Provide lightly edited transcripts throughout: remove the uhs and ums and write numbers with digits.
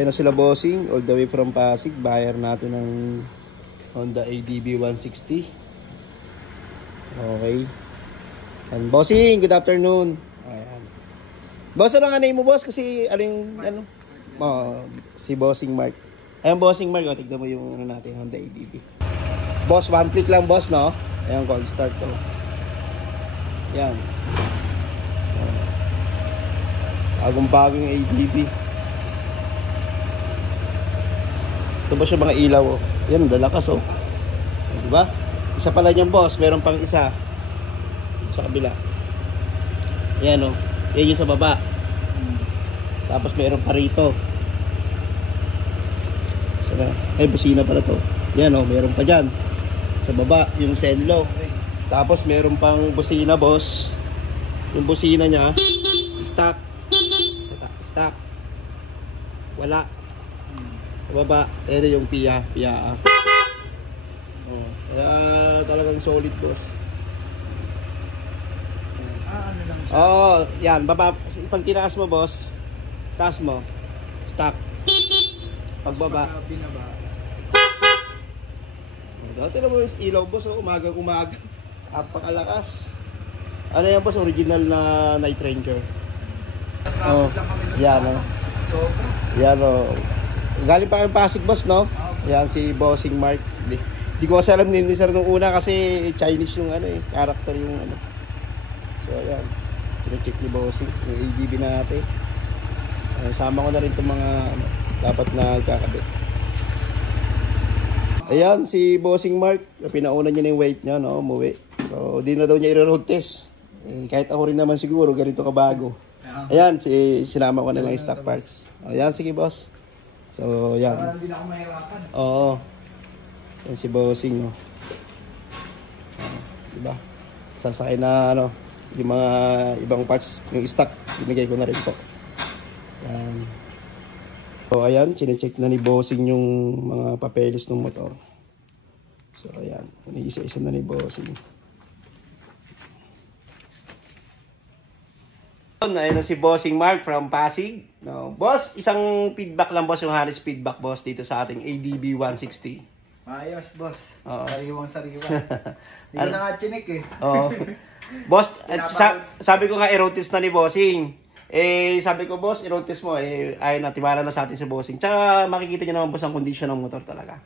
ayun na sila bossing, all the way from Pasig. Buyer natin ng Honda ADB 160. Okay. And bossing, good afternoon. Ayan. Boss, ano nga name mo, boss? Kasi ano yung, ano? Si bossing Mark. Ayan, bossing Mark, tignan mo yung ano natin, Honda ADB. Boss, one click lang, boss, no? Ayan, call start to. Ayan. Bagong-bagong ADB. Ito ba siya mga ilaw, oh? Yan, lalakas, oh. Diba? Isa pala niyan, boss. Meron pang isa. Sa kabila. Yan, oh. Yan yung sa baba. Tapos meron pa rito. Ay, busina pala to. Yan, oh. Meron pa dyan. Sa baba, yung Senlo. Tapos meron pang busina, boss. Yung busina niya, stock. Stock. Wala. Sa baba, ere yung PIA. Oh, kaya talagang solid, boss. Ano lang siya? Oh, yan, baba. Pag tinaas mo, boss, taas mo. Stock. Pagbaba. Binaba. Dati na mo yung ilaw, boss, oh, umaga. Apakalakas. Ano yan, boss? Original na Night Ranger. Oh, yan, oh. Yan, oh. Galing pa kayong Pasig, boss, no? Yan, si Bossing Mark. Di ko kasi alam name ni sir nung una kasi Chinese yung ano eh, character yung ano. So, ayan. Pina-check ni Bossing, yung ADB natin. Sama ko na rin itong mga ano, dapat na kakabit. Ayan, si Bossing Mark, pinauna niya na yung weight niya, no? Umuwi. So, di na daw niya i-road test. Kahit ako rin naman siguro, ganito kabago. Ayan, sinama ko na lang yung stock parts. Ayan, sige boss. So, yan. Para hindi na ako mahirapan. Oo. Yan si Bossing, no? Diba? Sasakay na, ano, yung mga ibang parts, yung stock, binigay ko na rin po. Yan. So, ayan, chinecheck na ni Bossing yung mga papeles ng motor. So, ayan. Isa-isa na ni Bossing. Ayun na si Bossing Mark from Pasig. No, boss, isang feedback lang, boss, yung Harris feedback, boss, dito sa ating ADB 160. Ayos, boss. Oo. Sariwang-sariwa. Hindi ko na nga chinik eh. Oo. Boss, sabi ko nga, erotis na ni Bossing. Sabi ko, boss, erotis mo. Ayun na, tiwala na sa atin si Bossing. Tsaka makikita niyo naman, boss, ang condition ng motor talaga.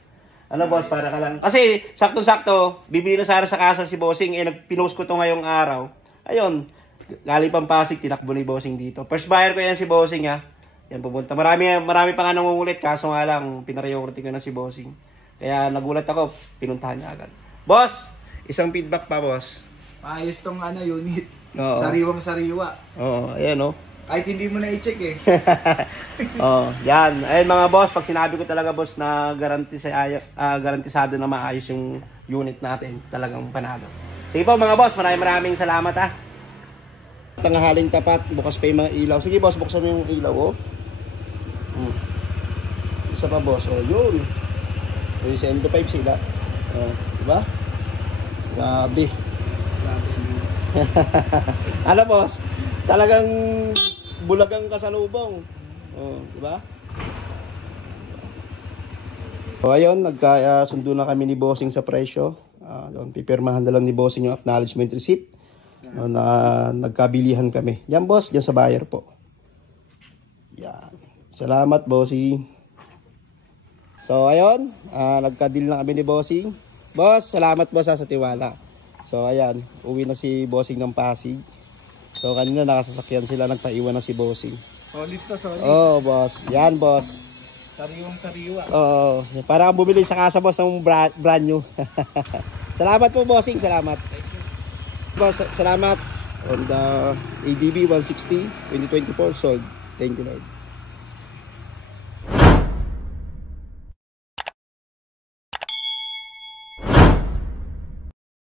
Ano, boss, para ka lang. Kasi, saktong-sakto, bibili na sana sa kasa si Bossing. Pinost ko to ngayong araw. Ayun. Galing pang Pasig, tinakbo ni Bossing dito. First buyer ko yan si Bossing, ha. Yan, pupunta. Marami pa nga nangungulit, kaso nga lang, pinariority ko na si Bossing. Kaya nagulat ako, pinuntahan niya agad. Boss, isang feedback pa, boss. Ayos tong ano, unit. Oo. Sariwang-sariwa. Oo, ayan, oh. Kahit hindi mo na i-check eh. Oh, yan. Ayun mga boss, pag sinabi ko talaga, boss, na garantisado na maayos yung unit natin, talagang panalo. Sige po mga boss, maraming salamat, ha. Tanghaling tapat, bukas pa yung mga ilaw. Sige boss, buksan mo yung ilaw, oh. Isa pa, boss. Oh, yun. Yung sa M25 sila. Oh, diba? Grabe. Ano, boss? Talagang bulagang kasalubong. Oh, diba? So, ayun, nagkasundo na kami ni Bossing sa presyo. Pipirmahan na lang ni Bossing yung acknowledgement receipt. Na nagkabilihan kami. Yan, boss, dyan sa buyer po. Yan. Salamat, Bossing. So, ayun. Nagka-deal na kami ni Bossing. Boss, salamat, boss, sa tiwala. So, ayan. Uwi na si Bossing ng Pasig. So, kanina nakasasakyan sila. Nagpaiwan na si Bossing. Solid to, solid. Oo, boss. Yan, boss. Sariwang-sariwa. Oo. Para kang bumili sa kasa, boss, ng brand new. Salamat po, Bossing. Salamat. Boss, salamat on the ADB 160 2024 sold. Thank you, Lord.